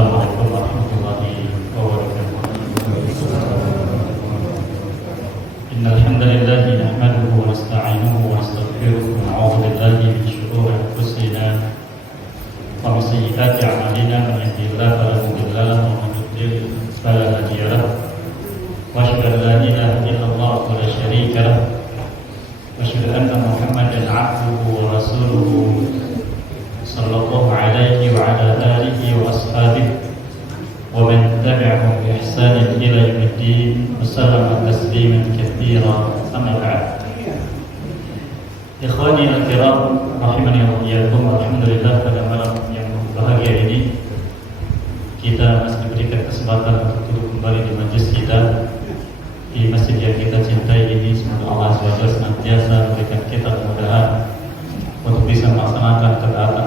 Assalamualaikum warahmatullahi wabarakatuh. Innal hamdalillah nahmaduhu wa nasta'inuhu wa nastaghfiruh wa na'udzu billahi min shururi anfusina wa min sayyiati a'malina. Man yahdihillahu fala mudilla lahu wa man yudlil fala hadiya lahu. Wa asyhadu an la ilaha illallah wa la syarika lahu wa asyhadu anna Muhammadan 'abduhu wa rasuluhu sallallahu alaihi wa ala alihi wa ashabihi wa man tabi'ahum bi ihsanin ila yaumiddin. Wassalamu tasliman katsiran. Amma ba'd. Ikhwani al-kiram rahimani wa iyyakum, alhamdulillah pada malam yang bahagia ini kita masih diberikan kesempatan untuk duduk kembali di majelis kita, di masjid yang kita cintai ini. Semoga Allah SWT senantiasa memberikan kita kemudahan untuk bisa melaksanakan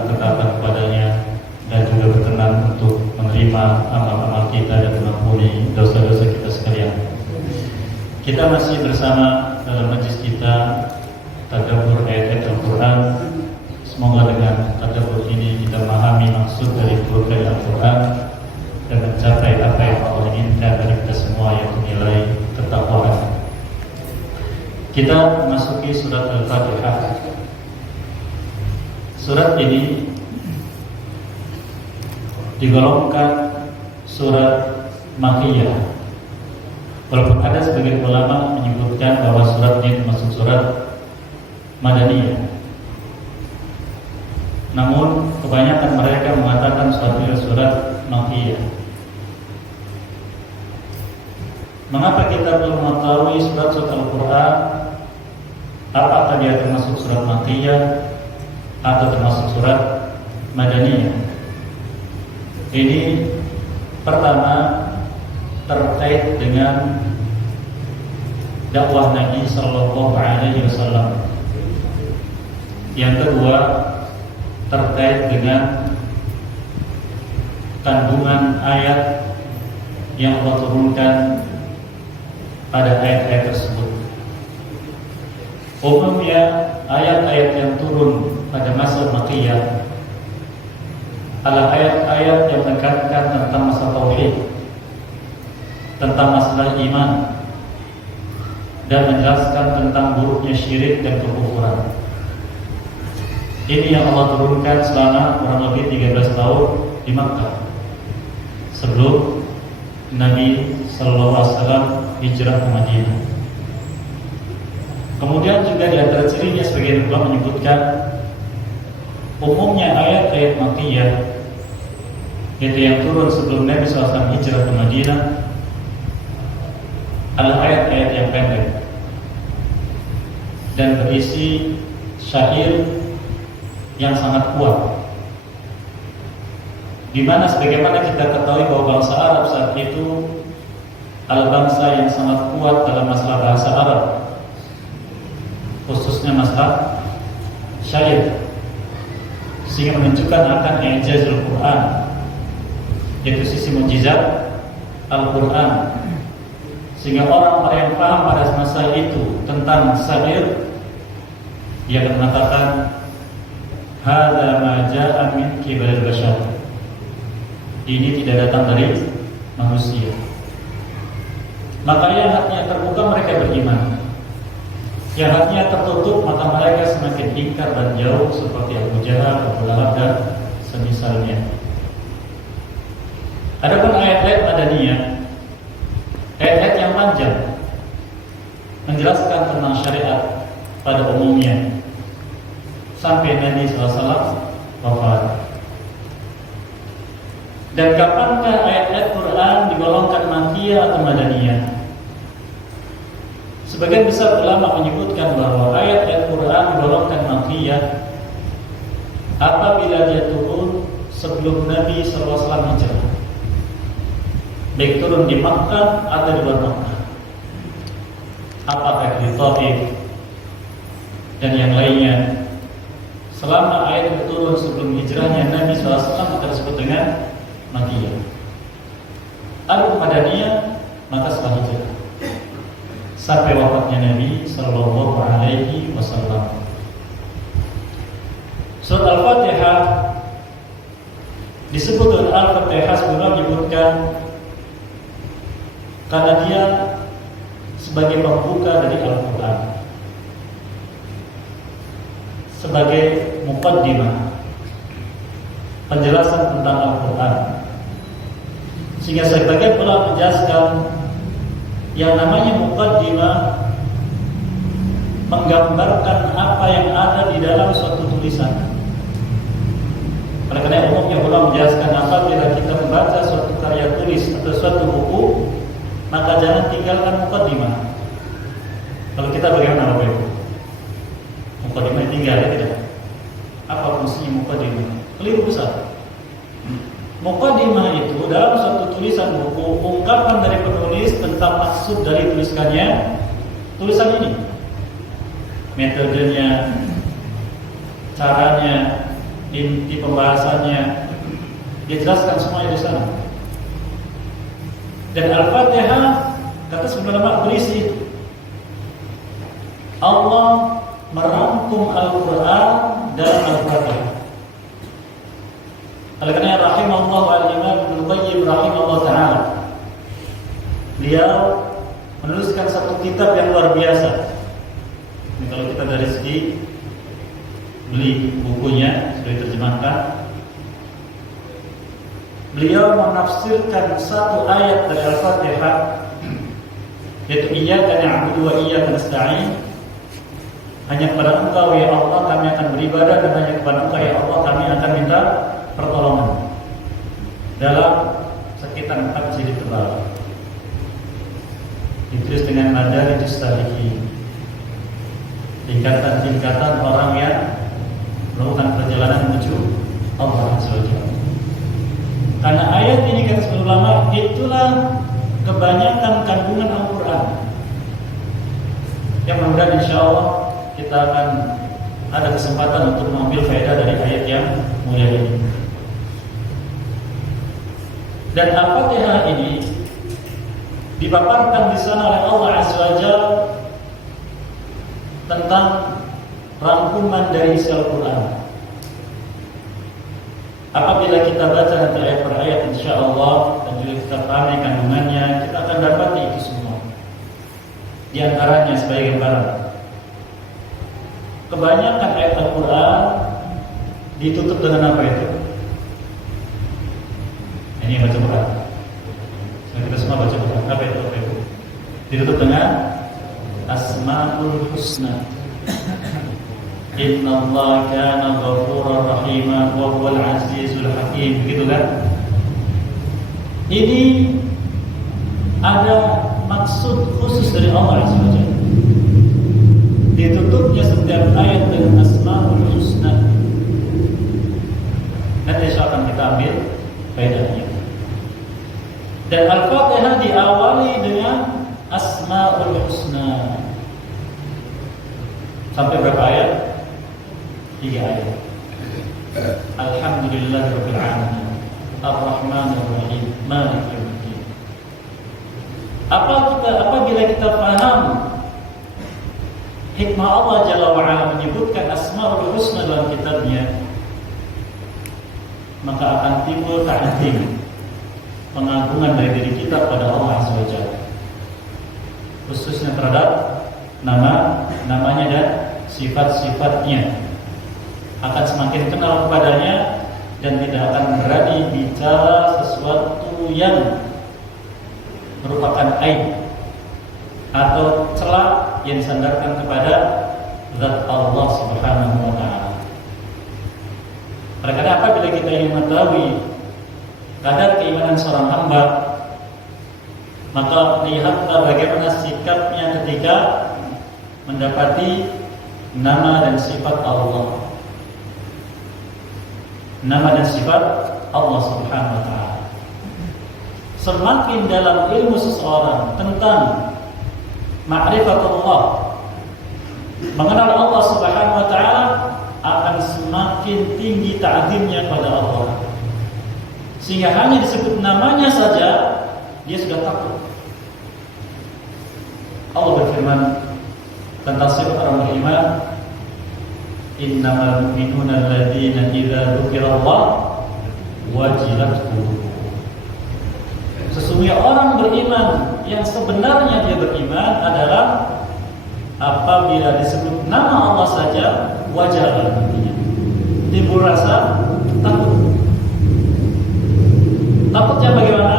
ketaatan kepadanya dan juga berkenan untuk menerima amal-amal kita dan mengampuni dosa-dosa kita sekalian. Kita masih bersama dalam majlis kita tadabbur ayat-ayat Al-Quran. Semoga dengan tadabbur ini kita memahami maksud dari turun Al-Quran dan mencapai apa yang Allah inginkan dari kita semua, yaitu nilai ketakwaan. Kita memasuki surat Al-Fatihah. Surat ini digolongkan surat Makkiyah. Walaupun ada sebagian ulama menyebutkan bahwa surat ini termasuk surat Madaniyah, namun kebanyakan mereka mengatakan surat ini surat Makkiyah. Mengapa kita perlu mengetahui surat-surat Al-Quran? Apakah dia termasuk surat Makkiyah atau termasuk surat Madaniyah? Ini pertama terkait dengan dakwah Nabi Sallallahu Alaihi Wasallam. Yang kedua terkait dengan kandungan ayat yang Allah turunkan pada ayat-ayat tersebut. Umumnya ayat-ayat yang turun pada masa Makkiyah adalah ayat-ayat yang menekankan tentang masalah tauhid, tentang masalah iman, dan menjelaskan tentang buruknya syirik dan kekufuran. Ini yang Allah turunkan selama kurang lebih 13 tahun di Makkah sebelum Nabi Sallallahu Alaihi Wasallam hijrah ke Madinah. Kemudian juga di antara cirinya sebagian ulama menyebutkan umumnya ayat-ayat Makkiyah, yaitu yang turun sebelum Nabi SAW hijrah ke Madinah, adalah ayat-ayat yang pendek dan berisi syair yang sangat kuat, di mana sebagaimana kita ketahui bahwa bangsa Arab saat itu adalah bangsa yang sangat kuat dalam masalah bahasa Arab, khususnya masalah syair, sehingga menunjukkan akan i'jazul Quran, yaitu sisi mukjizat Al-Quran, sehingga orang-orang yang paham pada masa itu tentang syair, dia akan mengatakan hadza ma jaa min kibaril bashar, ini tidak datang dari manusia. Maka yang hatinya terbuka mereka beriman, yang hatinya tertutup maka mereka semakin ingkar dan jauh, seperti Abu Jahal, Abu Lahab dan semisalnya. Adapun ayat-ayat Madaniyah, ayat-ayat yang panjang menjelaskan tentang syariat pada umumnya sampai Nabi SAW wafat. Dan kapankah ayat-ayat Quran digolongkan Makkiyah atau Madaniyah? Sebagian besar ulama menyebutkan bahwa ayat-ayat Quran digolongkan Makkiyah apabila dia turun sebelum Nabi SAW hijrah, baik turun di Makkah atau di luar Makkah, apakah di Taif dan yang lainnya. Selama ayat itu turun sebelum hijrahnya Nabi SAW, maka disebut dengan Makkiyah. Adapun Madaniyah maka setelah hijrah sampai wafatnya Nabi Sallallahu Alaihi Wasallam. Surat Al-Fatihah disebut dengan Al-Fatihah sebelumnya menyebutkan karena dia sebagai pembuka dari Al-Quran, sebagai muqaddimah, penjelasan tentang Al-Quran. Sehingga sebagian ulama menjelaskan yang namanya muqaddimah menggambarkan apa yang ada di dalam suatu tulisan. Oleh karena umumnya ulama menjelaskan apabila kita membaca suatu karya tulis atau suatu buku, maka jangan tinggalkan muqaddimah. Kalau kita bagaimana Bapak Ibu? Muqaddimah tinggal ya tidak? Apa fungsinya muqaddimah? Keliru besar. Muqaddimah itu dalam suatu tulisan buku, ungkapan dari penulis tentang maksud dari tulisan ini, metodenya, caranya, inti pembahasannya, dijelaskan semuanya di sana. Dan Al-Fatihah kata sebenarnya berisi Allah merangkum Al-Quran dalam Al-Fatihah. Oleh karena rahimahullah al-Imam Ibnu Qayyim rahimahullah ta'ala, beliau menuliskan satu kitab yang luar biasa. Ini kalau kita dari segi beli bukunya sudah diterjemahkan, beliau menafsirkan satu ayat dari Al-Fatihah, yaitu iyyaka na'budu wa iyyaka nasta'in. Hanya kepada Engkau ya Allah kami akan beribadah, dan hanya kepada Engkau ya Allah kami akan minta pertolongan. Dalam sekitar 4 jilid tebal, ditulis dengan madarijus salikin, tingkatan-tingkatan orang yang melakukan perjalanan menuju Allah Azza wa Jalla. Karena ayat ini kata sebagian ulama itulah kebanyakan kandungan Al-Quran, yang mudah-mudahan insya Allah kita akan ada kesempatan untuk mengambil faedah dari ayat yang mulia ini. Dan Al-Fatihah ini dipaparkan di sana oleh Allah Azza wa Jalla tentang rangkuman dari isi Al-Quran. Apabila kita baca nanti ayat per ayat, insya Allah, dan juga kita pahami kandungannya, kita akan dapati itu semua. Di antaranya sebagai gambaran, kebanyakan ayat Al-Quran ditutup dengan apa itu? Ini baca Quran. Kita semua baca Quran. Apa itu? Ditutup dengan Asmaul Husna. Inna Allah kana ghafuran rahima wa huwal azizul hakim. Begitu kan? Ini ada maksud khusus dari Allah Azza wa Jalla. Ditutupnya setiap ayat dengan Asmaul Husna. Nanti insya Allah kita ambil faedahnya. Dan Al-Fatihah diawali dengan Asmaul Husna. Sampai berapa ayat? 3 ayat. Alhamdulillahirabbil alamin, Ar-Rahmanir Rahim, Maliki yaumiddin. Apabila kita paham hikmah Allah Jalla wa Ala menyebutkan Asmaul Husna dalam kitabnya, maka akan timbul ta'zim, pengagungan dari diri kita pada Allah Azza wa Jalla, khususnya terhadap namanya dan sifat-sifatnya. Akan semakin kenal kepadanya dan tidak akan berani bicara sesuatu yang merupakan aib atau celah yang disandarkan kepada zat Allah Subhanahu wa ta'ala. Karena apabila kita ingin mengetahui kadar keimanan seorang hamba, maka lihatlah bagaimana sikapnya ketika mendapati nama dan sifat Allah. Nama dan sifat Allah Subhanahu wa ta'ala. Semakin dalam ilmu seseorang tentang ma'rifatullah, mengenal Allah Subhanahu wa ta'ala, akan semakin tinggi ta'zimnya pada Allah. Sehingga hanya disebut namanya saja dia sudah takut. Allah berfirman tentang sifat orang beriman, innamal mu'minuna alladzina idza dzukirallah wajilat qulubuhum. Sesungguhnya orang beriman yang sebenarnya dia beriman adalah apabila disebut nama Allah saja wajalat hatinya, timbul rasa takut. Takutnya bagaimana?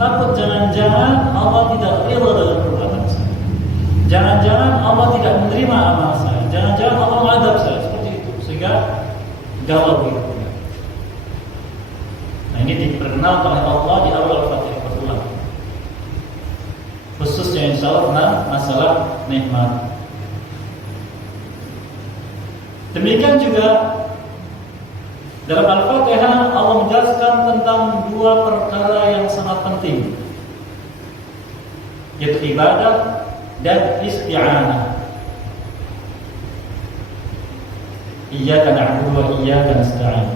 Takut jangan-jangan Allah tidak ridha dengan perbuatan saya. Jangan-jangan Allah tidak menerima amal saya. Jangan-jangan Allah mengadab saya, seperti itu. Sehingga galau hidupnya. Nah, ini diperkenalkan oleh Allah di awal Al-Fatihah berulang. Khususnya insya Allah masalah nikmat. Demikian juga dalam Al-Fatihah Allah menjelaskan tentang dua perkara yang sangat penting, yaitu ibadah dan isti'anah. Iyyaka na'budu wa iyyaka nasta'in.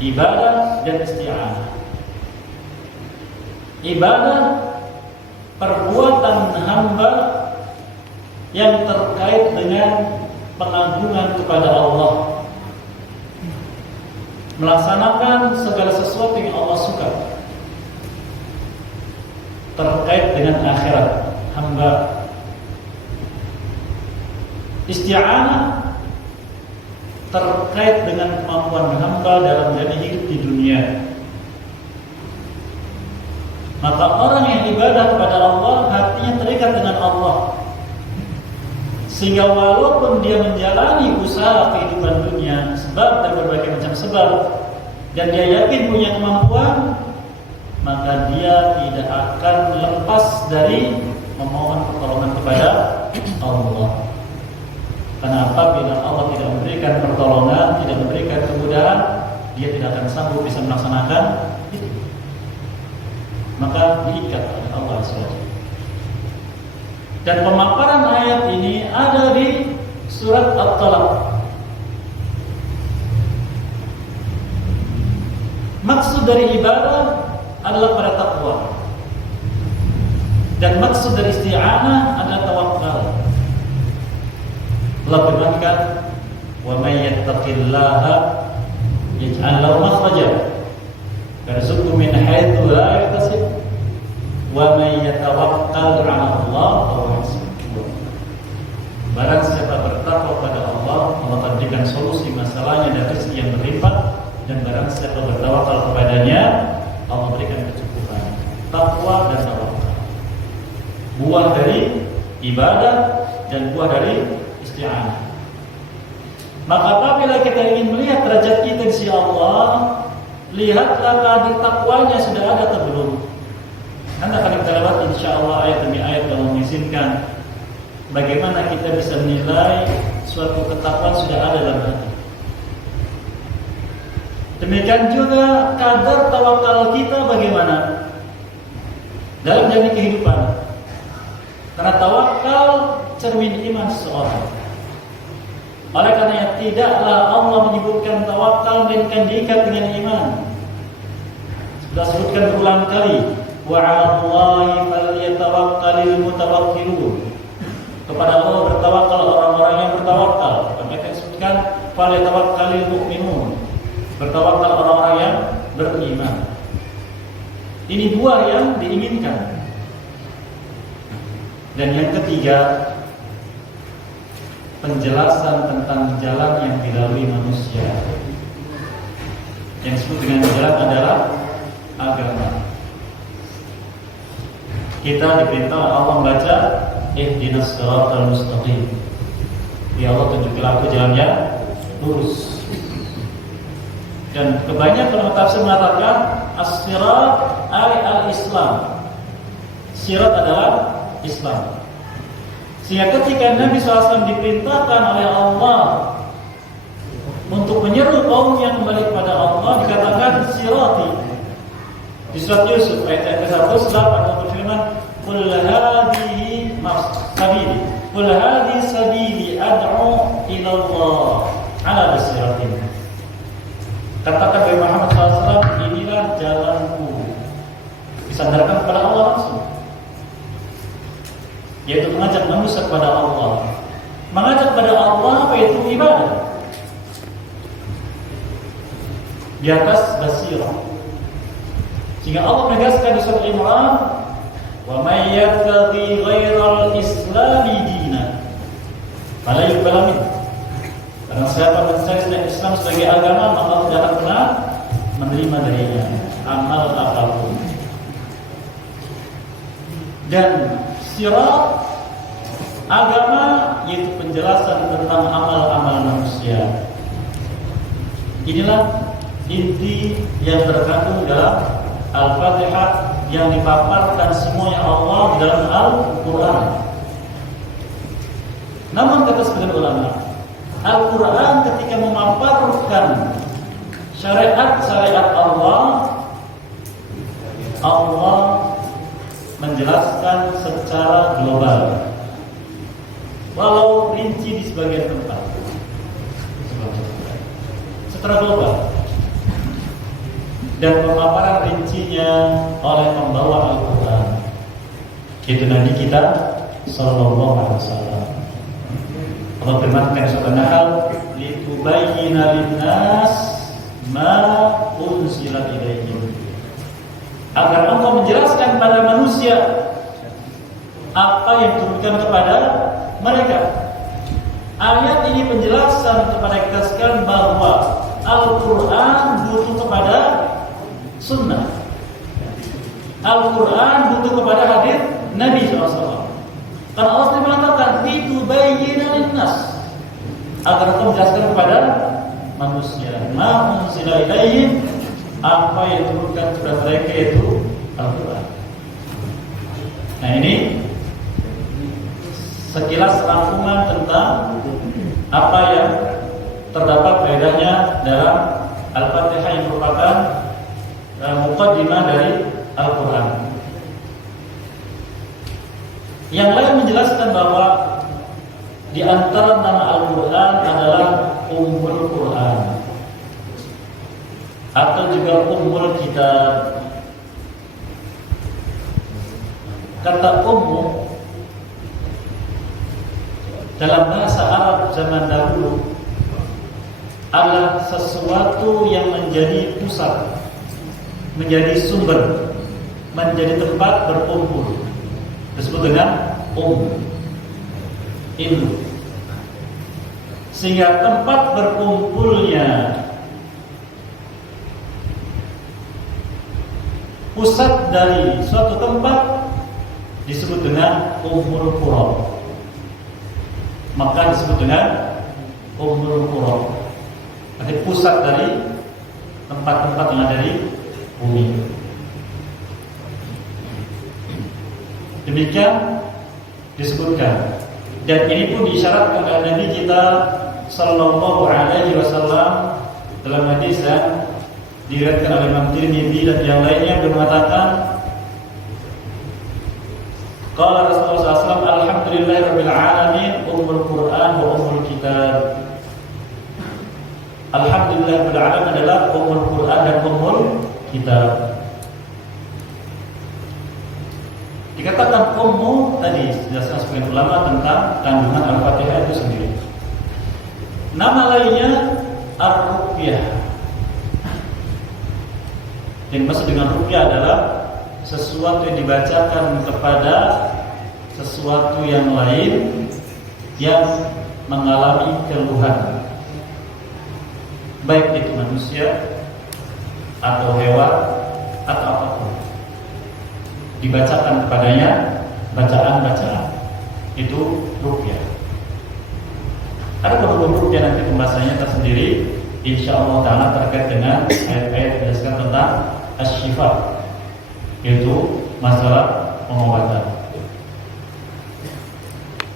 Ibadah dan isti'anah. Ibadah perbuatan hamba yang terkait dengan pengagungan kepada Allah, melaksanakan segala sesuatu yang Allah suka terkait dengan akhirat hamba. Isti'anah terkait dengan kemampuan hamba dalam menjalani hidup di dunia. Maka orang yang ibadah kepada Allah, hatinya terikat dengan Allah, sehingga walaupun dia menjalani usaha kehidupan dunia, sebab dari berbagai macam sebab, dan dia yakin punya kemampuan, maka dia tidak akan lepas dari memohon pertolongan kepada Allah. Karena apabila Allah tidak memberikan pertolongan, tidak memberikan kemudahan, dia tidak akan sanggup bisa melaksanakan itu. Maka diikat oleh Allah SWT. Dan pemaparan ayat ini ada di surat At-Talaq. Maksud dari ibadah adalah pada takwa, dan maksud dari isti'anah adalah tawakkal. Allah berfirman, "Wa may yattaqillaha yaj'al lahu makhraja wa yarzuqhu min haitsu la yahtasib wa may yatawakkal 'ala Allah fa huwa hasbuh." Barang siapa bertakwa pada Allah, Allah akan berikan solusi masalahnya dan rezeki yang berlimpah. Dan barang siapa bertawakal kepadanya, Allah berikan kecukupan. Takwa dan tawakal, buah dari ibadah dan buah dari isti'anah. Maka apabila kita ingin melihat derajat kita di sisi Allah, lihatlah kadar takwanya sudah ada atau belum. Nanti akan kita lewat insyaallah ayat demi ayat kalau mengizinkan bagaimana kita bisa menilai suatu ketakwaan sudah ada dalam hati. Demikian juga kadar tawakal kita bagaimana dalam menjalani kehidupan. Karena tawakal cermin iman seseorang. Oleh karena tidaklah Allah menyebutkan tawakal melainkan diikat dengan iman. Sudah sebutkan berulang kali, wa 'alallahi falyatawakkalul mutawakkilun. Kepada Allah bertawakal orang-orang yang bertawakal. Mereka disebutkan falyatawakkalul mu'minun. Bertawakal orang-orang yang beriman. Ini dua yang diinginkan. Dan yang ketiga, penjelasan tentang jalan yang dilalui manusia. Yang disebut dengan jalan adalah agama. Kita diperintah Allah membaca ihdinas siratal mustaqim. Ya Allah, tunjukkanlah aku jalan yang lurus. Dan kebanyakan ulama tafsir mengatakan as-sirat ay al-Islam. Sirat adalah Islam. Sehingga ketika Nabi SAW diperintahkan oleh Allah untuk menyeru kaum yang kembali kepada Allah, dikatakan sirati. Di surat Yusuf ayat yang ke-108 Allah berfirman, "Qul hadhihi sabili, qul hadhihi sabili ad'u ila Allah ala basiratin." Katakan kepada Muhammad SAW, inilah jalanku, disandarkan kepada Allah langsung, yaitu mengajak manusia kepada Allah. Mengajak kepada Allah apa itu ibadah. di atas basirah. Sehingga Allah menegaskan di surah Imran, "Wa may yattaqi ghairal islami dinan fala yuqbal minhu." Karena siapa mencari selain Islam sebagai agama, maka Allah tidak akan pernah menerima darinya amal apapun. Dan sirat agama yaitu penjelasan tentang amal-amal manusia. Inilah inti yang terkandung dalam Al-Fatihah yang dipaparkan semuanya Allah di dalam Al-Quran. Namun kata sebagian ulama, Al-Quran ketika memaparkan syariat-syariat Allah menjelaskan secara global, walau rinci di sebagian tempat, secara global. Dan pemaparan rincinya oleh pembawa Al-Quran, yaitu Nabi kita Sallallahu Alaihi Wasallam. Allah firmankan di surah An-Nahl, "Litubayyina lin-nas ma unzila ilaihim." Agar engkau menjelaskan pada manusia apa yang diturunkan kepada mereka. Ayat ini penjelasan kepada kita sekalian bahwa Al-Quran butuh kepada sunnah. Al-Quran butuh kepada hadis Nabi SAW. Karena Allah mengatakan litubayyina linnas, agar engkau menjelaskan kepada manusia ma unzila ilaihim, apa yang diturunkan kepada mereka itu Al-Quran. Nah, ini sekilas rangkuman tentang apa yang terdapat faedahnya dalam Al-Fatihah yang merupakan muqaddimah dari Al-Quran. Yang lain menjelaskan bahwa di antara nama Al-Quran adalah Ummul Quran atau juga Ummul Kitab. Kata ummu dalam bahasa Arab zaman dahulu adalah sesuatu yang menjadi pusat, menjadi sumber, menjadi tempat berkumpul. Disebut dengan ilmu. Sehingga tempat berkumpulnya, pusat dari suatu tempat disebut dengan Ummul Qura. Maka disebut dengan Ummul Qura. Arti pusat dari tempat-tempat yang ada di bumi. Demikian disebutkan. Dan ini pun diisyaratkan oleh Nabi kita Sallallahu Alaihi Wasallam dalam hadis yang diriwayatkan oleh Imam Tirmidzi dan yang lainnya, yang mengatakan, qala Rasulullah SAW, alhamdulillahirabbil alamin, ummul Quran wa ummul kitab. Alhamdulillahirabbil alamin adalah ummul Quran dan ummul kitab. Dikatakan ummu tadi dijelaskan sebagian ulama tentang kandungan Al-Fatihah itu sendiri. Nama lainnya Ar-Ruqyah. Yang maksud dengan ruqyah adalah sesuatu yang dibacakan kepada sesuatu yang lain yang mengalami keluhan, baik itu manusia atau hewan atau apapun, dibacakan kepadanya bacaan-bacaan, itu ruqyah. Ada beberapa ruqyah nanti pembahasannya tersendiri, insyaallah taala terkait dengan ayat-ayat menjelaskan tentang asy-syifa, yaitu masalah pengobatan.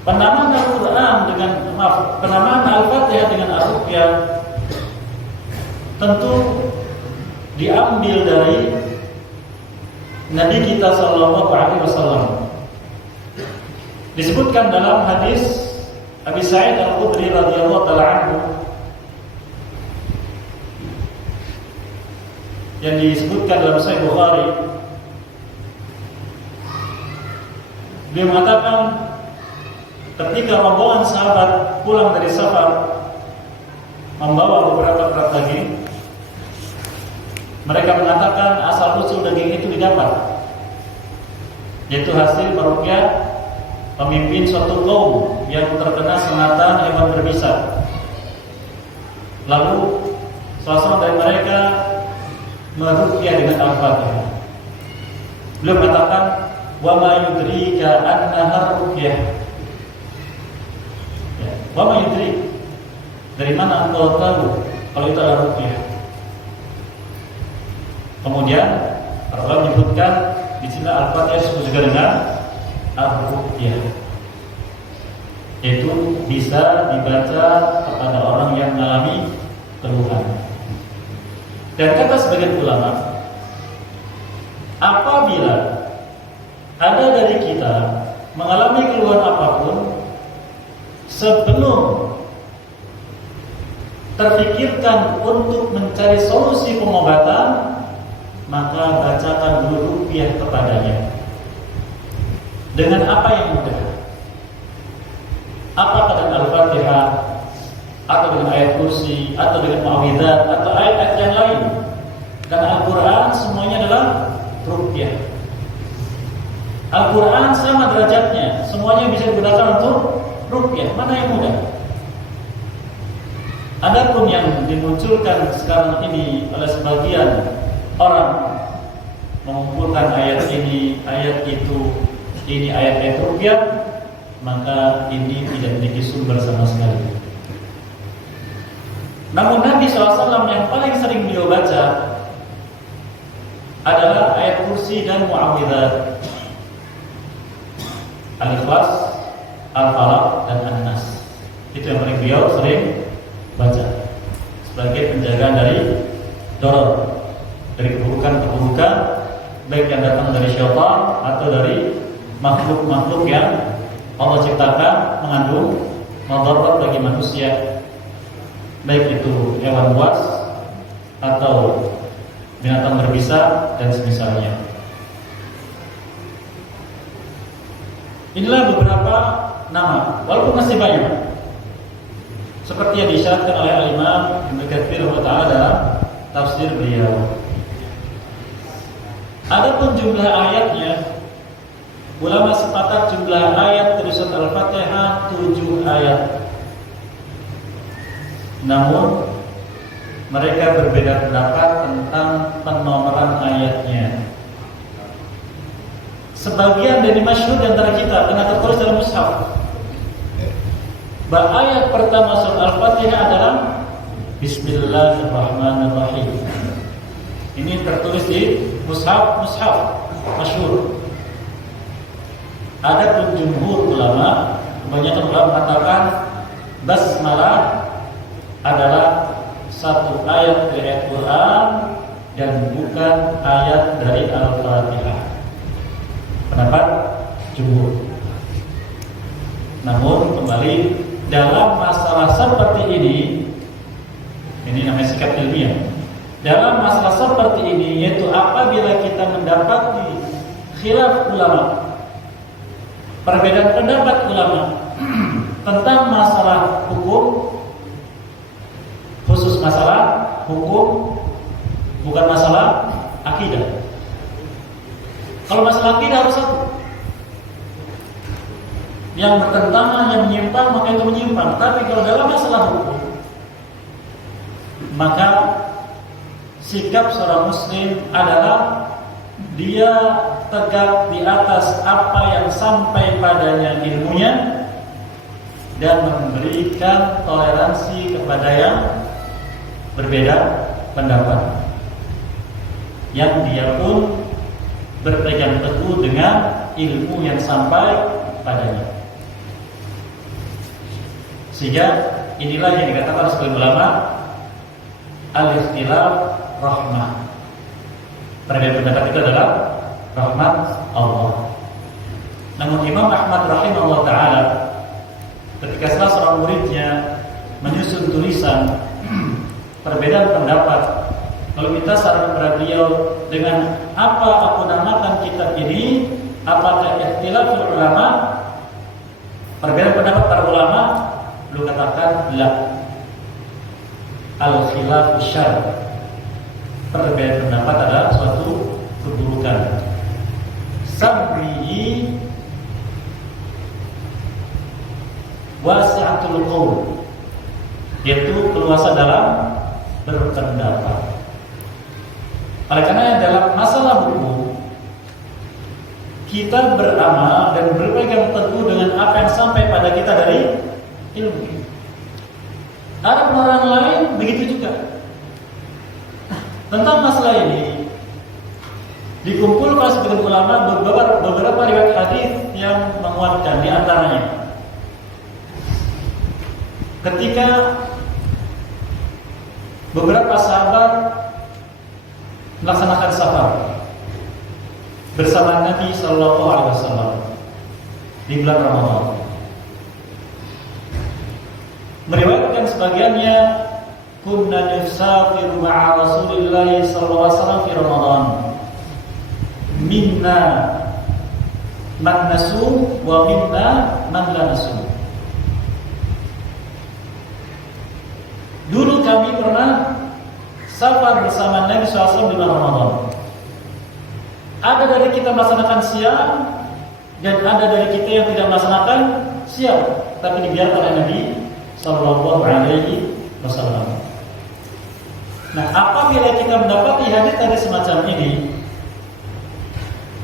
Penamaan Al-Quran penamaan Al-Fatihah dengan Ar-Ruqyah tentu diambil dari Nabi kita Sallallahu Alaihi Wasallam. Disebutkan dalam hadis Abi Sa'id Al-Khudri radhiyallahu taala anhu, yang disebutkan dalam Sahih Bukhari. Dia mengatakan ketika rombongan sahabat pulang dari safar membawa beberapa kerat daging, Mereka mengatakan asal usul daging itu didapat, yaitu hasil meruqyah pemimpin suatu kaum yang terkena sengatan hewan berbisa. Lalu salah seorang dari mereka meruqyah dengan Al-Fatihah. Beliau mengatakan, "Wa ma yudrika annaha ruqyah." Ya, wa ma yudrik, dari mana engkau tahu kalau itu adalah ruqyah? Kemudian Allah menyebutkan di sini Al-Fatihah disebut juga dengan Ar-Ruqyah, yaitu bisa dibaca kepada orang yang mengalami keluhan. Dan kata sebagian ulama, apabila ada dari kita mengalami keluhan apapun, sebelum terpikirkan untuk mencari solusi pengobatan, maka bacakan dulu ruqyah kepadanya. Dengan apa yang mudah? Apakah dengan Al-Fatihah, atau dengan ayat kursi, atau dengan muawwidzat, atau ayat-ayat yang lain? Karena Al-Quran semuanya adalah ruqyah. Al-Quran sama derajatnya, semuanya bisa digunakan untuk ruqyah. Mana yang mudah? Adapun yang dimunculkan sekarang ini oleh sebagian orang, mengumpulkan ayat ini, ayat itu, ini ayat-ayat ruqyah, maka ini tidak memiliki sumber sama sekali. Namun Nabi SAW yang paling sering beliau baca adalah ayat kursi dan muawwidzat, Al-Ikhlas, Al-Falaq, dan An-Nas. Itu yang paling beliau sering baca sebagai penjagaan dari doror, dari keburukan-keburukan, baik yang datang dari syaitan atau dari makhluk-makhluk yang Allah ciptakan mengandung madarat bagi manusia, baik itu hewan buas atau binatang berbisa dan semisalnya. Inilah beberapa nama, walaupun masih banyak, seperti yang disyaratkan oleh Al-Imam Ibnu Katsir dalam tafsir beliau. Adapun jumlah ayatnya, ulama sepakat jumlah ayat dari surat Al-Fatihah 7 ayat. Namun mereka berbeda pendapat tentang penomoran ayatnya. Sebagian dari masyhur di antara kita pernah tertulis dalam mushaf, bahwa ayat pertama surat Al-Fatihah adalah Bismillahirrahmanirrahim. Ini tertulis di mushaf masyhur. Ada pun jumhur ulama, kebanyakan ulama mengatakan basmalah adalah satu ayat dari ayat Quran dan bukan ayat dari Al-Fatihah. Pendapat jumhur. Namun kembali, dalam masalah seperti ini namanya sikap ilmiah. Dalam masalah seperti ini, yaitu apabila kita mendapati khilaf ulama, perbedaan pendapat ulama tentang masalah hukum, khusus masalah hukum, bukan masalah akidah. Kalau masalah akidah harus satu, yang bertentangan, yang menyimpang, maka itu menyimpang. Tapi kalau dalam masalah hukum, maka sikap seorang muslim adalah dia tegak di atas apa yang sampai padanya ilmunya dan memberikan toleransi kepada yang berbeda pendapat, yang dia pun berpegang teguh dengan ilmu yang sampai padanya. Sehingga inilah yang dikatakan oleh ulama al-ikhtilaf rahmah. Perbedaan pendapat itu adalah rahmat Allah. Namun Imam Ahmad rahimahullah ta'ala, ketika salah seorang muridnya menyusun tulisan perbedaan pendapat, lalu minta saran kepada beliau, dengan apa aku namakan kitab ini? Apakah ikhtilaful ulama, perbedaan pendapat para ulama? Beliau katakan la, al-khilaf syarr. perbedaan pendapat adalah suatu keburukan. Sabrihi wasi'atul qaul, yaitu keluasan dalam berpendapat. Oleh karena dalam masalah hukum kita beramal dan berpegang teguh dengan apa yang sampai pada kita dari ilmu. Ada orang lain begitu juga. Tentang masalah ini dikumpulkan sebagian ulama beberapa riwayat hadis yang menguatkan, di antaranya ketika beberapa sahabat melaksanakan safar bersama Nabi Sallallahu Alaihi Wasallam di bulan Ramadan, meriwayatkan sebagiannya kunna nusafiru ma'a Rasulillah sallallahu alaihi wasallam fi Ramadan, minna man nasum wa minna man la nasum. Dulu kami pernah safar bersama Nabi SAW di bulan Ramadan. Ada dari kita melaksanakan siang dan ada dari kita yang tidak melaksanakan siang, tapi dibiarkan oleh Nabi Sallallahu Alaihi Wasallam. Nah, apabila kita mendapati hadis semacam ini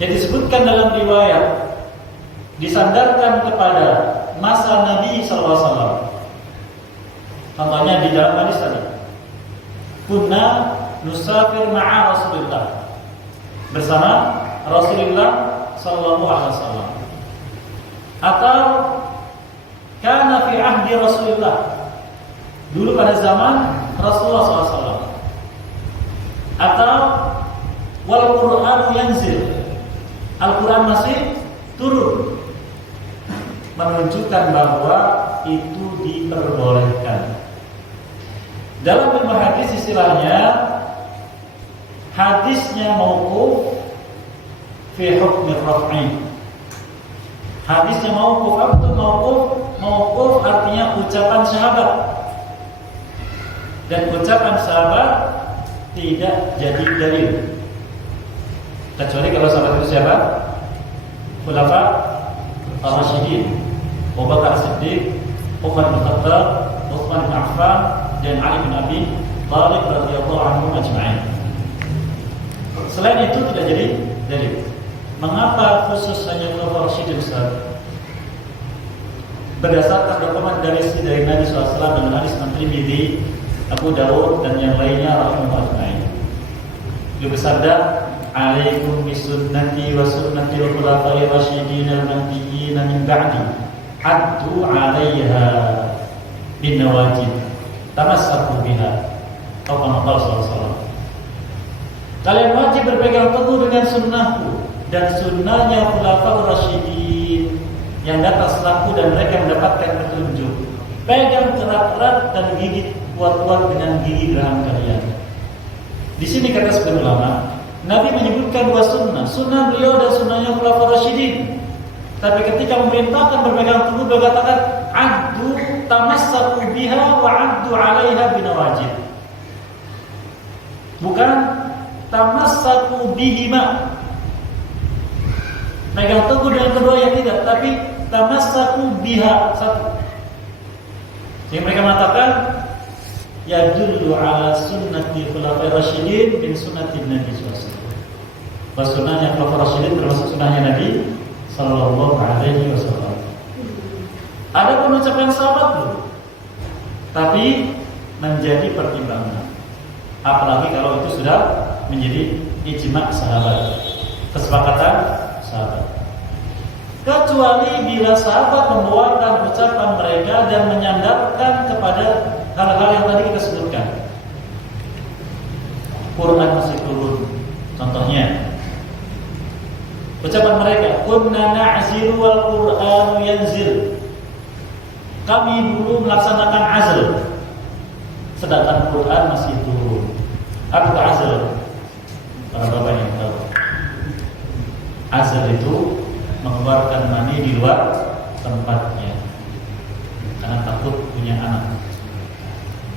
yang disebutkan dalam riwayat disandarkan kepada masa Nabi Sallallahu Alaihi Wasallam, contohnya di dalam hadis tadi, kunna nusafir ma'a Rasulillah, bersama Rasulullah Sallallahu Alaihi Wasallam, atau kana fi ahdi Rasulillah, dulu pada zaman Rasulullah SAW, atau wal Qur'an yanzil, Al-Quran masih turun, menunjukkan bahwa itu diperbolehkan. Dalam ilmu hadis istilahnya hadisnya mauquf fi hukmi raf'i. Hadisnya mauquf, apa itu mauquf? Mauquf artinya ucapan sahabat, dan ucapan sahabat tidak jadi dalil, kecuali kalau sahabat itu siapa? Khulafa ar-Rasyidin, Abu Bakar As-Siddiq, Umar bin Khattab, Utsman bin Affan, dan Ali bin Abi Thalib radhiyallahu anhum ajma'in. Selain itu tidak jadi dalil. Mengapa khusus hanya Khulafa ar-Rasyidin, Ustaz? Berdasarkan dokumen dari Nabi SAW dan hadis Tirmidzi, Abu Dawud dan yang lainnya rahimahullah ajma'in. Dia bersabda, "Alaikum bisunnati wa sunnati al-khulafa'ir rasyidin al-mahdiyyin min ba'di. Addu 'alaiha bin nawajib. Tamassaku biha." Rasulullah SAW. Kalian wajib berpegang teguh dengan sunnahku dan sunnahnya khulafa'ur rasyidin yang datang setelahku dan mereka mendapatkan petunjuk. Pegang erat-erat dan gigit kuat-kuat dengan gigi geraham kalian. Di sini kata sebagian ulama, Nabi menyebutkan dua sunnah beliau dan sunnahnya Khulafaur Rasyidin. Tapi ketika memerintahkan berpegang teguh, beliau katakan addu tamassaku biha wa addu 'alaiha binawajib. Bukan tamassaku bihima, pegang teguh dengan kedua yang tidak, tapi tamassaku biha, satu. Jadi mereka mengatakan yadullu ala sunnati khulafair rasyidin bin sunnati Nabi sallallahu alaihi wasallam. Sunnahnya khulafair rasyidin termasuk sunnahnya Nabi sallallahu alaihi wasallam. Ada pengucapan sahabat dulu, tapi menjadi pertimbangan. Apalagi kalau itu sudah menjadi ijma' sahabat, kesepakatan sahabat. Kecuali bila sahabat membawakan ucapan mereka dan menyandarkan kepada hal-hal yang tadi kita sebutkan. Quran masih turun, contohnya ucapan mereka, kunna na'zilu wal Qur'anu yanzil. Kami dulu melaksanakan azl, sedangkan Quran masih turun. Apa itu azl? Para bapak yang tahu, azl itu mengeluarkan mani di luar tempatnya karena takut punya anak,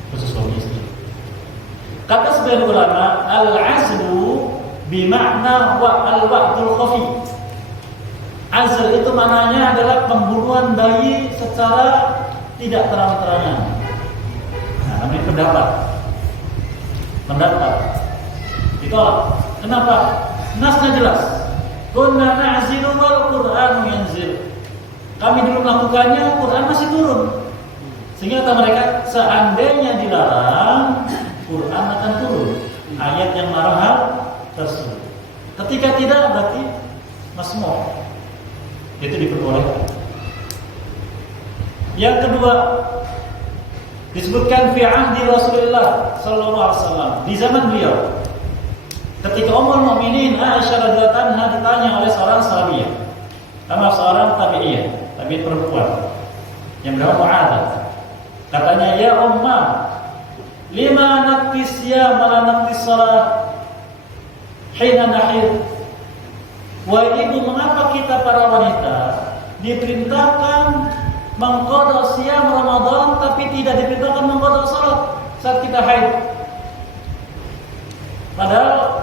khusus suami istri. Kata sebagian sebagian ulama, al-azlu bimakna al-wa'dul khafi. Azl itu maknanya adalah pembunuhan bayi secara tidak terang-terangan. Nah, namanya pendapat. Ditolak. Kenapa? Nasnya jelas. Kunna na'zilu wal Qur'anu yanzil. Kami dulu melakukannya, Quran masih turun. Sehingga kata mereka, seandainya dilarang, Quran akan turun. Ayat yang melarang hal tersebut. Ketika tidak, berarti masmur. Itu diperbolehkan. Yang kedua, disebutkan fi ahdi Rasulullah sallallahu alaihi wasallam, di zaman beliau. Ketika Ummul Mukminin Aisyah radhiyallahu anha ditanya oleh seorang sahabiah, sama seorang tabi'iyah, tabi'in perempuan yang bernama Mu'adzah. Katanya, "Ya Ummah, lima naqtis ya mala naqtis salat hina nahid." Wahai ibu, mengapa kita para wanita diperintahkan mengqada siyam Ramadan tapi tidak diperintahkan mengqada salat saat kita haid? Padahal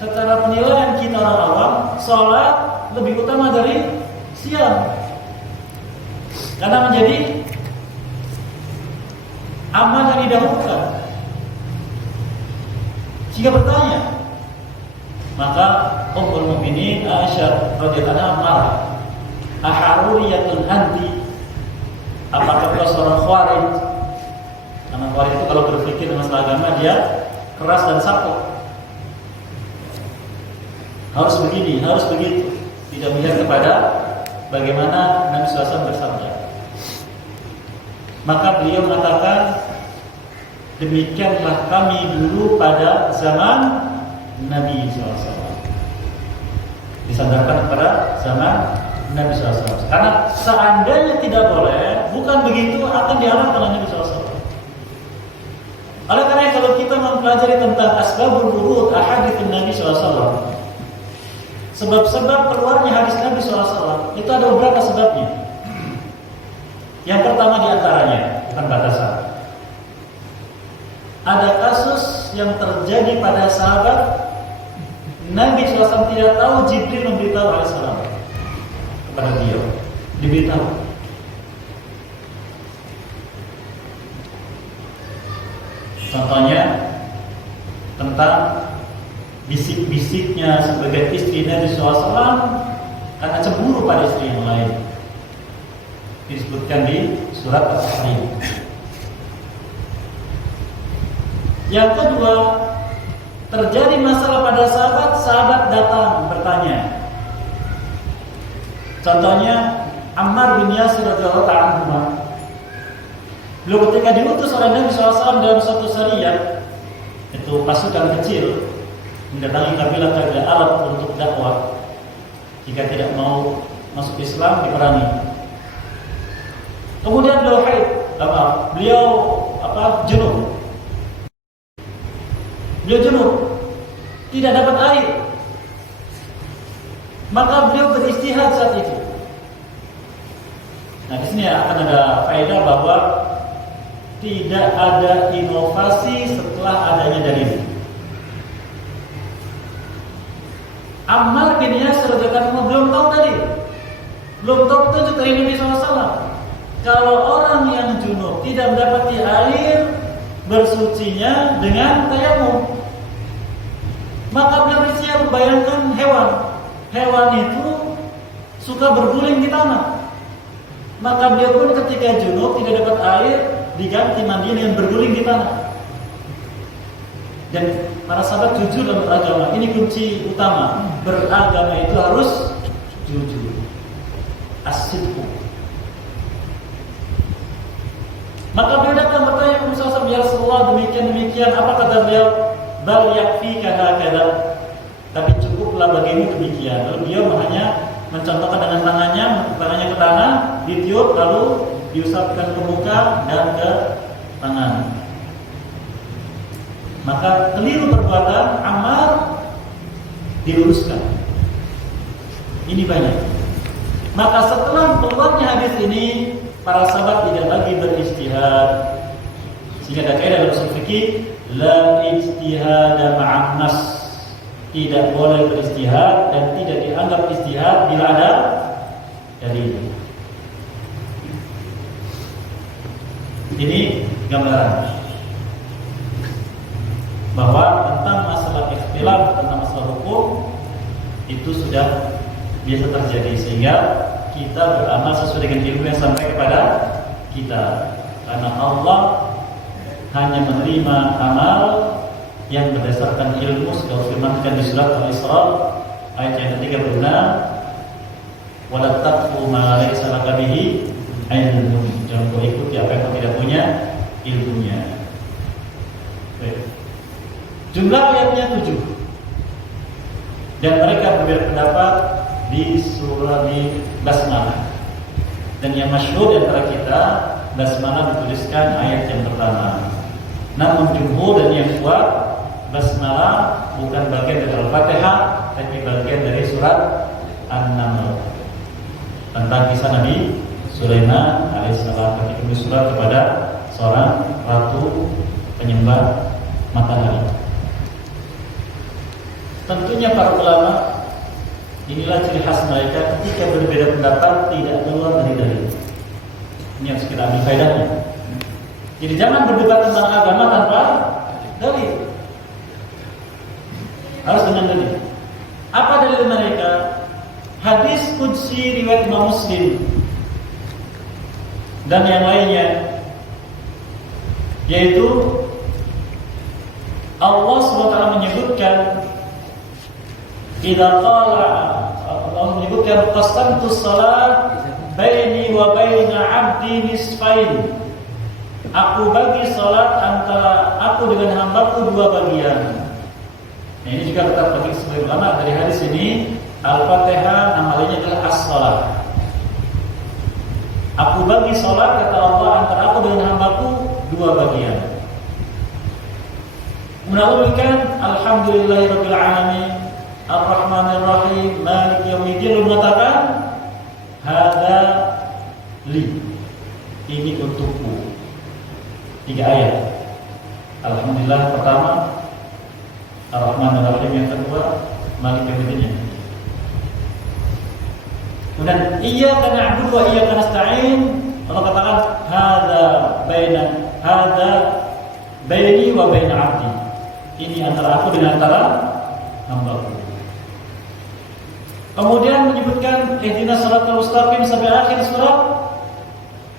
secara penilaian kita orang awam, salat lebih utama dari siyam. Karena menjadi amal yang didahulukan. Jika bertanya, maka Ummul Mukminin Aisyah radhiyallahu anha marah. Aharuriyatun anti? Apakah kau seorang khawarij? Karena khawarij itu kalau berpikir masalah agama dia keras dan saklek. Harus begini, harus begitu. Tidak melihat kepada bagaimana Nabi SAW bersabda. Maka beliau mengatakan, demikianlah kami dulu pada zaman Nabi SAW. Disandarkan kepada zaman Nabi SAW. Karena seandainya tidak boleh, bukan begitu akan diharamkan oleh Nabi SAW. Oleh karena kalau kita mempelajari tentang asbabul wurud ahadits Nabi SAW, sebab-sebab keluarnya hadis Nabi SAW, itu ada beberapa sebabnya. Yang pertama diantaranya, bukan batasan, ada kasus yang terjadi pada sahabat Nabi SAW tidak tahu, Jibril memberitahu alaihissalam kepada beliau, diberitahu. Contohnya tentang bisik-bisiknya sebagai istri Nabi SAW karena cemburu pada istri yang lain. Disebutkan di surat At-Tahrim. Yang kedua, terjadi masalah pada sahabat datang bertanya. Contohnya Ammar bin Yasir radhiyallahu anhu. Beliau ketika diutus oleh Nabi SAW dalam suatu syariat, itu pasukan kecil mendatangi kabilah-kabilah Arab untuk dakwah. Jika tidak mau masuk Islam diperangi. Kemudian beliau junub. Beliau junub, tidak dapat air. Maka beliau beristihad saat itu. Nah, di sini akan ada faedah bahwa tidak ada inovasi setelah adanya dalil. Ammar bin Yasir belum tahu dalil, belum tahu petunjuk dari Nabi SAW. Kalau orang yang junub tidak mendapati air, bersucinya dengan tayamum. Maka beliau bisa membayangkan hewan. Hewan itu suka berguling di tanah. Maka beliau pun ketika junub tidak dapat air, diganti mandi dengan berguling di tanah. Dan para sahabat jujur dalam beragama. Ini kunci utama. Beragama itu harus jujur. As-sidqu. Maka beliau datang bertanya kepada Rasulullah, "Ya Rasulullah, demikian. Apa kata beliau? Bal yakfika hakadha." Tapi cukuplah bagimu demikian. Lalu beliau hanya mencontohkan dengan tangannya ke tanah, ditiup lalu diusapkan ke muka dan ke tangan. Maka keliru perbuatan Ammar diluruskan. Ini banyak. Maka setelah keluarnya hadis ini, para sahabat tidak lagi beristihad. Sehingga ada kaidah dalam usul fikih, la ijtihada ma'an nas, tidak boleh beristihad dan tidak dianggap istihad bila ada dalil. Ini gambaran bahwa tentang masalah ikhtilaf, tentang masalah hukum itu sudah biasa terjadi, sehingga kita beramal sesuai dengan ilmu yang sampai kepada kita. Karena Allah hanya menerima amal yang berdasarkan ilmu, seperti firmankan di surat Al-Isra ayat yang ke-36, "Wala taqfu ma laysa laka bihi ilmun." Jangan kau ikuti apa yang kau tidak punya ilmunya. Baik. Jumlah ayatnya 7. Dan mereka berbeda pendapat di surah di basmalah. Dan yang masyhur di antara kita, basmalah dituliskan ayat yang pertama. Namun jumhur dan yang kuat, basmalah bukan bagian dari Al-Fatihah, tapi bagian dari surat An-Naml tentang kisah Nabi Sulaiman alaihissalam ketika menulis surat kepada seorang ratu penyembah matahari. Tentunya para ulama, inilah ciri khas mereka ketika berbeda pendapat tidak keluar dari dalil. Ini harus kita ambil faedahnya. Jadi jangan berdebat tentang agama tanpa dalil. Harus dengan dalil. Apa dalil mereka? Hadis qudsi riwayat Imam Muslim dan yang lainnya, yaitu Allah SWT menyebutkan, idza qala, Allah menyebutkan qasamtus salat baini wa baina 'abdi nisfain. Aku bagi salat antara aku dengan hambaku dua bagian. Nah, ini juga tetap bagi sebagian ulama dari hadis ini, Al-Fatihah nama lainnya adalah as-salat. Aku bagi salat, kata Allah, antara aku dengan hambaku dua bagian. Menawalkan alhamdulillahirabbil alamin ar-rahmanir rahim maliki yaumiddin, mengatakan hadza li, ini untukku. 3 ayat. Alhamdulillah pertama, ar-rahmanir rahim yang kedua, maliki yaumiddin. Kemudian iyyaka na'budu wa iyyaka nasta'in, Allah katakan hadza baini wa baina 'abdi, ini antara aku dan antara hambaku. Kemudian menyebutkan ihdinas shiratal mustaqim sampai akhir surat,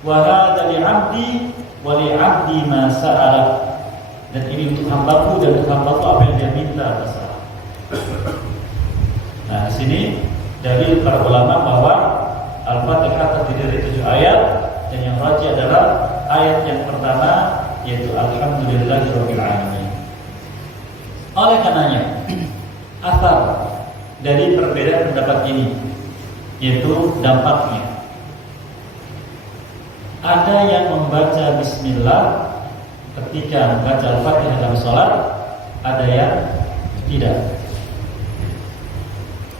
wa hadza li 'abdi wa li 'abdi ma sa'ala, dan ini untuk hambaku dan untuk hambaku apa yang dia minta terserah. Nah, di sini dalil para ulama bahwa Al-Fatihah terdiri dari 7 ayat, dan yang rajih adalah ayat yang pertama, yaitu alhamdulillahirabbil alamin. Oleh karenanya, asal dari perbedaan pendapat ini, yaitu dampaknya. Ada yang membaca bismillah ketika membaca Al-Fatihah dalam sholat, ada yang tidak.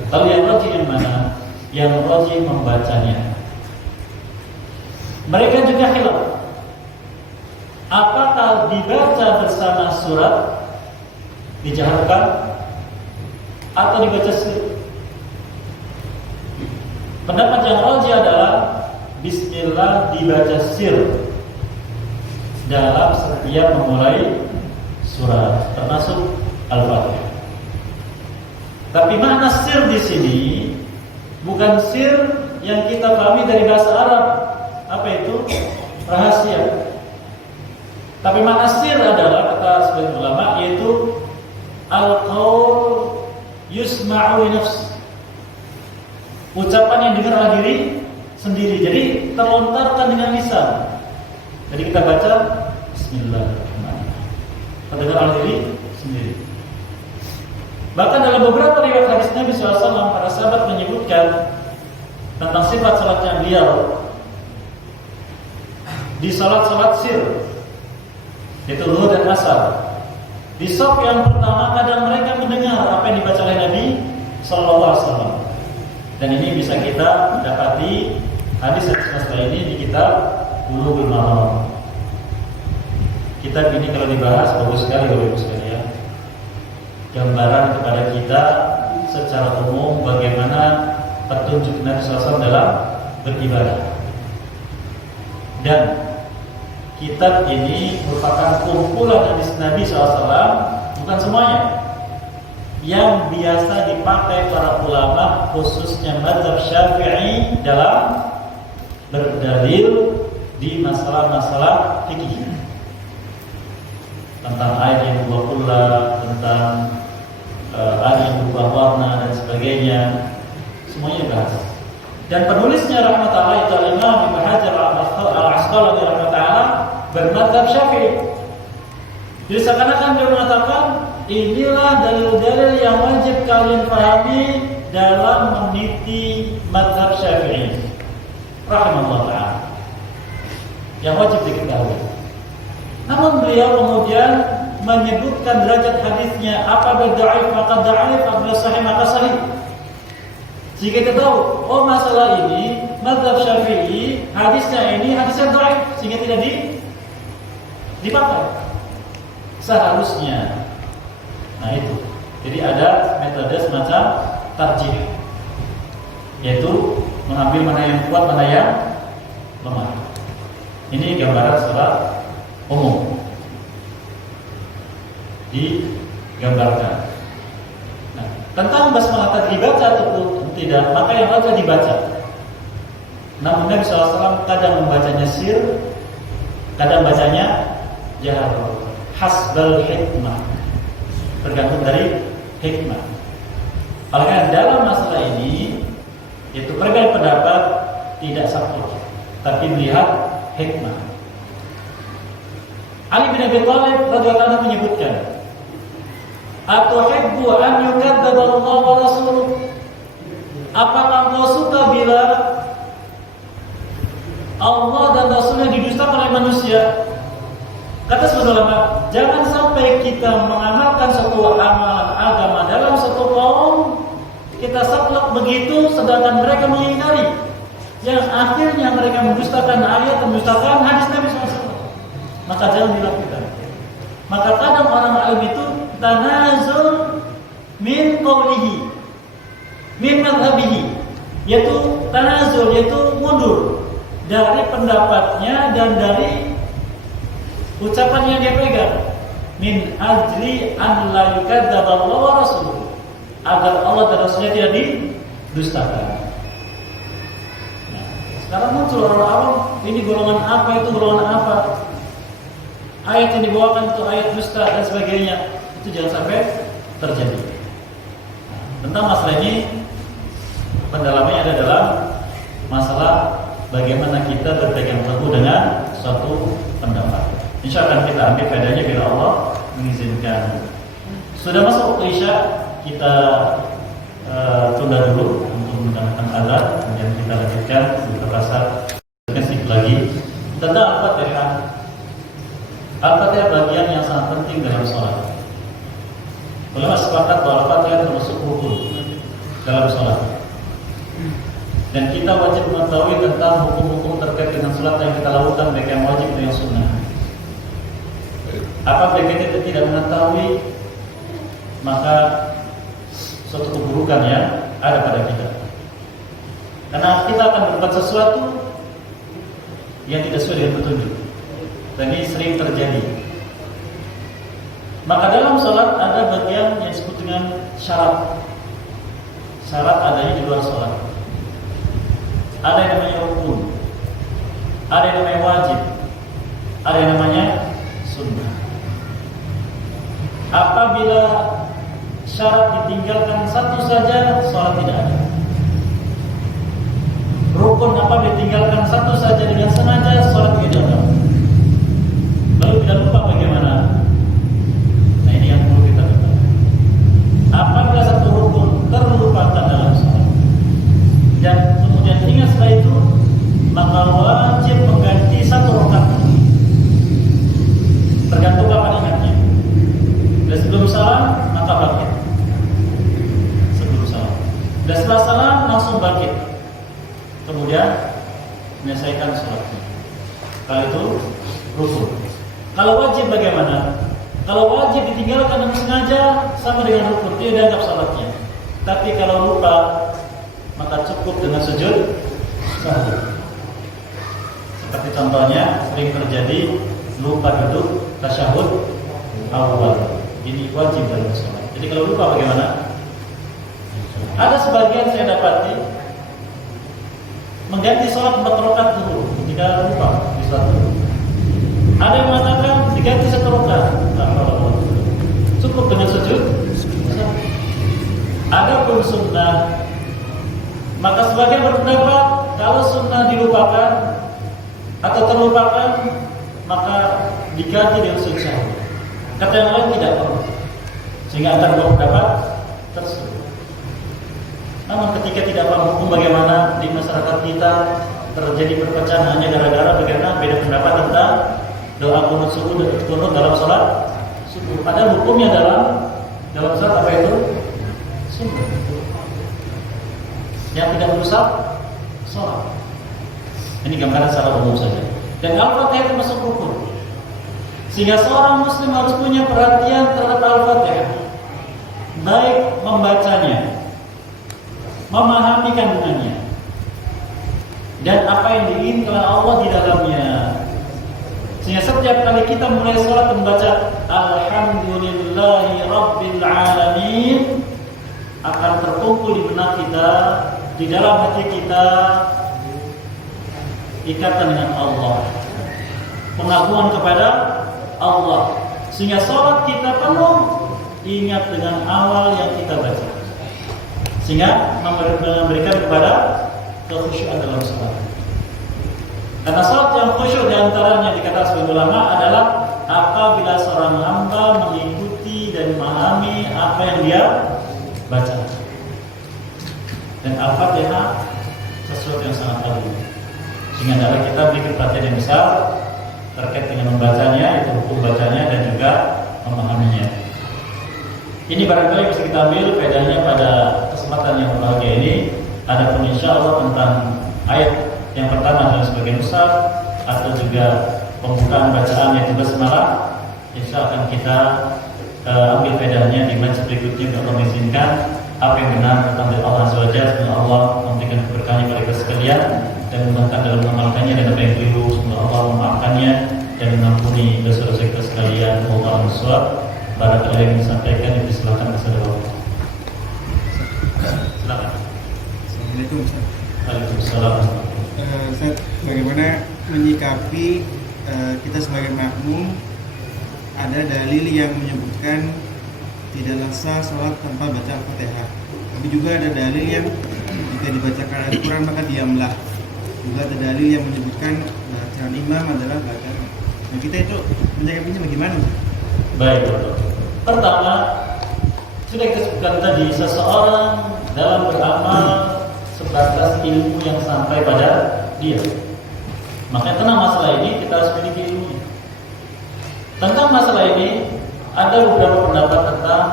Kalau yang rajih yang mana? Yang rajih membacanya. Mereka juga khilaf, apakah dibaca bersama surat dijaharkan atau dibaca sir? Pendapat yang rajih adalah bismillah dibaca sir dalam setiap memulai surat, termasuk Al-Fatihah. Tapi makna sir di sini bukan sir yang kita pahami dari bahasa Arab, apa itu? Rahasia. Tapi makna sir adalah, kata sebagian ulama, yaitu al-qaul yusma'u li nafsi, ucapan yang didengar oleh diri sendiri, jadi terlontarkan dengan lisan. Jadi kita baca bismillahirrahmanirrahim, terdengar oleh diri sendiri. Bahkan dalam beberapa riwayat hadis Nabi SAW, para sahabat menyebutkan tentang sifat salatnya beliau di salat-salat sir, yaitu zuhur dan asar. Di shaf yang pertama kadang mereka mendengar apa yang dibaca oleh Nabi SAW. Dan ini bisa kita dapati hadis masalah ini di kitab Bulughul Maram. kitab ini kalau dibahas bagus sekali Bapak Ibu sekalian. Gambaran kepada kita secara umum bagaimana petunjuk Nabi SAW dalam beribadah. Dan kitab ini merupakan kumpulan hadis Nabi SAW, bukan semuanya, yang biasa dipakai para ulama khususnya mazhab Syafi'i dalam berdalil di masalah-masalah fikih tentang ayat yang berubah pula, tentang ayat yang berubah warna dan sebagainya, semuanya dibahas. Dan penulisnya rahmatullah itu Imam Ibnu Hajar Al-Asqalani rahmatullah bermadzhab Syafi'i. Jadi seakan-akan dia mengatakan inilah dalil-dalil yang wajib kalian pahami dalam meniti madzhab Syafi'i rahimahullah ta'ala, yang wajib diketahui. Namun beliau kemudian menyebutkan derajat hadisnya, apabila dhaif maka dhaif, apabila sahih maka sahih. Jika kita tahu, oh masalah ini mazhab Syafi'i hadisnya dhaif, sehingga tidak dipakai seharusnya. Nah itu. Jadi ada metode semacam tarjih, yaitu mengambil mana yang kuat, mana yang lemah. Ini gambaran secara umum digambarkan. Nah, tentang basmalah tadi dibaca ataupun tidak, maka yang wajib dibaca. Namun Nabi SAW kadang membacanya sir, kadang bacanya jahar, hasbal hikmah, tergantung dari hikmah. Oleh karena dalam masalah ini, itu perbedaan pendapat tidak saklek, tapi melihat hikmah. Ali bin Abi Thalib radhiyallahu anhu menyebutkan, "Atuhibbu an yukadzdzaba Allah wa rasuluh?" Apakah kau suka bila Allah dan Rasulnya didustakan oleh manusia? Kata sebagian ulama, jangan sampai kita mengamalkan suatu amalan agama dalam satu kaum, kita saklek begitu sedangkan mereka mengingkari, yang akhirnya mereka mendustakan ayat, mendustakan hadis Nabi SAW. Maka jangan dilakukan. Maka kadang orang alim itu tanazul min qawlihi, min madhabihi, yaitu tanazul, yaitu mundur dari pendapatnya dan dari ucapan yang dia pegang, min ajli an la yukadzdzaba Allah wa rasuluh, agar Allah dan Rasulnya tidak didustakan. Nah, sekarang muncul orang awam, ini golongan apa, itu golongan apa, ayat yang dibawakan itu ayat dusta dan sebagainya. Itu jangan sampai terjadi. Nah, tentang masalah ini pendalamannya ada dalam masalah bagaimana kita berpegang teguh dengan suatu pendapat. Insya Allah kita ambil faedahnya bila Allah mengizinkan. Sudah masuk waktu Isya, kita tunda dulu untuk mendengarkan azan, kemudian kita lanjutkan beberapa saat lagi tentang Al-Fatihah. Al-Fatihah bagian yang sangat penting dalam sholat. Ulama sepakat bahwa Al-Fatihah termasuk rukun dalam sholat. Dan kita wajib mengetahui tentang hukum-hukum terkait dengan sholat yang kita lakukan, baik yang wajib atau yang sunnah. Apabila kita tidak mengetahui, maka suatu keburukan yang ada pada kita. Karena kita akan berbuat sesuatu yang tidak sesuai dengan petunjuk. Dan ini sering terjadi. Maka dalam sholat ada bagian yang disebut dengan syarat. Syarat adanya di luar sholat. Ada yang namanya rukun, ada yang namanya wajib, ada yang namanya sunnah. Apabila syarat ditinggalkan satu saja, sholat tidak ada. Rukun apabila ditinggalkan satu saja dengan sengaja, sholat tidak ada. Lalu kita lupa bagaimana? Nah ini yang perlu kita ketahui. Apabila satu rukun terlupakan dalam sholat dan kemudian ingat setelah itu, maka wajib mengganti satu rakaat. Tergantung kapan ingatnya. Dan sebelum salam maka bangkit. Sebelum salam. Dan setelah salam langsung bangkit. Kemudian menyelesaikan sholatnya. Kalau itu wajib bagaimana? Kalau wajib ditinggalkan dengan sengaja sama dengan rukun, dia dianggap salatnya. Tapi kalau lupa, maka cukup dengan sujud sahwi. Seperti contohnya sering terjadi lupa duduk tasyahud awal. Ini wajib dalam salat. Jadi kalau lupa bagaimana? Ada sebagian saya dapati mengganti salat 4 rakaat dulu ketika lupa di salat dulu. Ada yang mengatakan diganti 1 rakaat. Cukup dengan sujud. Adapun sunnah, maka sebagian berpendapat kalau sunnah dilupakan atau terlupakan, maka diganti dengan sujud sahwi. Kata yang lain tidak perlu. Sehingga antara dua pendapat tersebut. Namun ketika tidak paham hukum, bagaimana di masyarakat kita terjadi perpecahan hanya gara-gara bagaimana beda pendapat tentang doa kunut subuh dan kunut dalam sholat subuh. Padahal hukumnya dalam sholat apa itu? Sunnah. Yang tidak merusak sholat. Ini gambaran secara umum saja. Dan Al-Fatihah termasuk rukun. Sehingga seorang muslim harus punya perhatian terhadap Al-Fatihah. Baik membacanya, memahami kandungannya, dan apa yang diinginkan oleh Allah di dalamnya. Sehingga setiap kali kita mulai sholat membaca Alhamdulillahi Rabbil Alamin, akan terkumpul di benak kita, di dalam hati kita, ikatan dengan Allah, pengakuan kepada Allah. Sehingga sholat kita penuh ingat dengan awal yang kita baca, sehingga memberikan kepada kekhusyuan dalam sholat. Karena sholat yang khusyuk diantaranya dikatakan sebagai ulama adalah apabila seorang hamba mengikuti dan memahami apa yang dia baca. Dan Al-Fatihah sesuatu yang sangat agung, sehingga adalah kita berikan perhatian yang besar terkait dengan membacanya, itu hukum bacanya dan juga memahaminya. Ini barangkali bisa kita ambil faedahnya pada kesempatan yang berbahagia ini. Adapun insya Allah tentang ayat yang pertama dan sebagai mushaf atau juga pembukaan bacaan yaitu basmalah, insya Allah akan kita ambil faedahnya di majlis berikutnya untuk mengizinkan apa yang benar datang dari Allah Azza wa Jalla. Semoga Allah memberikan keberkahan kepada kita sekalian dan memudahkan dalam mengamalkannya, dan apa yang keliru semoga Allah memaafkannya dan mengampuni dosa-dosa kita sekalian. Wallahu a'lam. Barangkali yang disampaikan itu silakan kepada Bapak. Silakan. Assalamualaikum Ustaz. Waalaikumsalam. Ustaz, bagaimana menyikapi kita sebagai makmum, ada dalil yang menyebutkan tidaklah sah sholat tanpa baca Al-Fatihah. Tapi juga ada dalil yang jika dibacakan Al-Quran maka diamlah. Juga ada dalil yang menyebutkan bacaan imam adalah bacaan. Nah, kita itu menyikapinya bagaimana? Baik, Bapak. Pertama, sudah kita sebutkan tadi, seseorang dalam beramal sebatas ilmu yang sampai pada dia. Makanya tentang masalah ini kita harus memiliki ilmunya. Tentang masalah ini ada beberapa pendapat tentang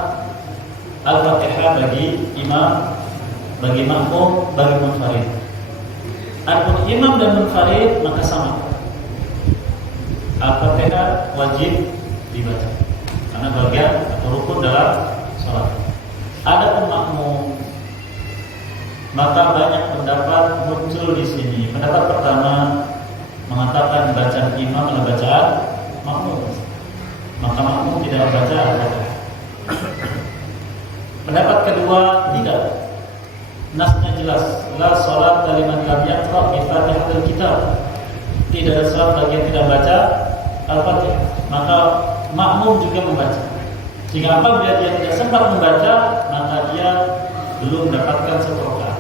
Al-Fatihah bagi imam, bagi makmum, bagi munfarid. Adapun imam dan munfarid maka sama. Al-Fatihah wajib dibaca karena bagian atau rukun dalam sholat. Adapun makmum, maka banyak pendapat muncul di sini. Pendapat pertama mengatakan bacaan imam adalah bacaan makmum, maka makmum tidak membaca Al-Fatihah. Pendapat kedua tidak. Nasnya jelas, la sholat liman lam yaqra bi Fatihatil kitab. Tidak ada sholat bagi yang tidak membaca Al-Fatihah. Maka makmum juga membaca. Jika apabila dia tidak sempat membaca, maka dia belum mendapatkan satu rakaat.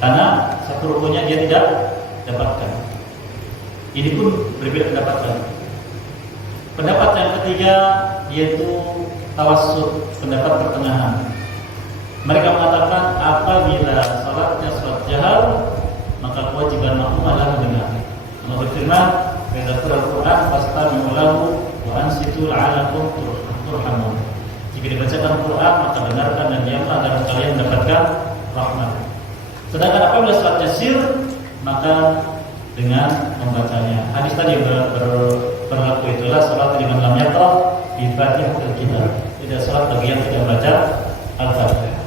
Karena satu rukunnya dia tidak dapatkan. Ini pun berbeda pendapat lagi. Pendapat yang ketiga yaitu tawassut, pendapat pertengahan. Mereka mengatakan apabila salatnya salat jahar, maka kewajiban makmum adalah mendengar. Allah berfirman, "Idza quri'al Qur'an fastami'u lahu wa ansitu la'allakum turhamun." Jika dibacakan Quran, maka dengarkan dan diamlah agar kalian mendapatkan rahmat. Sedangkan apabila salatnya sir, maka dengan membacanya. Hadis tadi berlaku itulah salat dengan lam yaqra bi Fatihatil Kitab. Tidak salat bagi yang tidak baca Al-Fatihah.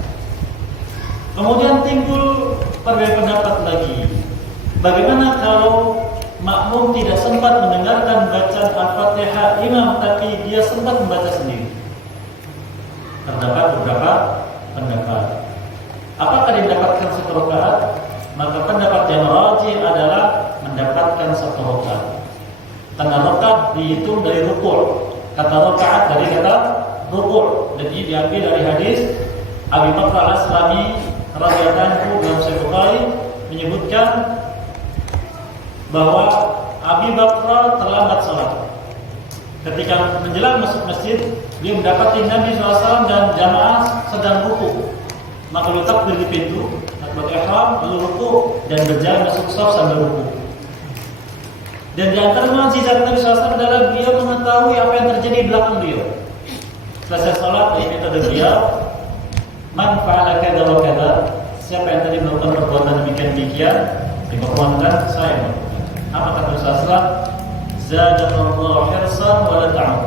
Kemudian timbul perbedaan pendapat lagi. Bagaimana kalau makmum tidak sempat mendengarkan bacaan Al-Fatihah imam, tapi dia sempat membaca sendiri? Terdapat beberapa pendapat. Apakah dia mendapatkan satu rakaat? Maka pendapat yang rajih adalah mendapatkan satu rakaat. Karena rakaat dihitung dari rukuk. Kata rakaat dari kata rukuk. Dan ini diambil dari hadis Abi Bakar Al-Aslami radhiyallahu anhu dalam Sahih Bukhari menyebutkan bahwa Abi Bakar terlambat salat. Ketika menjelang masuk masjid, dia mendapati Nabi SAW dan jamaah sedang rukuk. Maka beliau takbir di pintu, takbir ihram, lalu rukuk dan berjalan masuk shaf sambil rukuk. Dan di antara mukjizat Nabi SAW adalah beliau mengetahui apa yang terjadi di belakang beliau. Selesai salat, dia minta dari beliau, man fa'ala kadza wa kadza, siapa yang tadi melakukan perbuatan demikian, diperbuatkan saya melakukan. Apa kata Rasulullah? Zadallahu hirsan wa la ta'ud.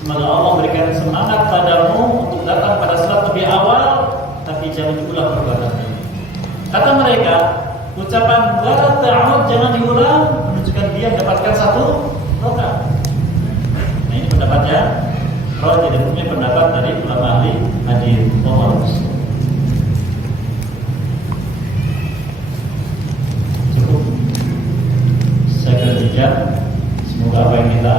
Semoga Allah berikan semangat padamu untuk datang pada salat lebih awal, tapi jangan diulang perbuatan ini. Kata mereka, ucapan wa la ta'ud jangan diulang menunjukkan dia mendapatkan satu rakaat. Nah, ini pendapatnya. Kalau tidak punya pendapat dari ulama ahli hadis. Cukup. Saya ketiga, semoga apa yang kita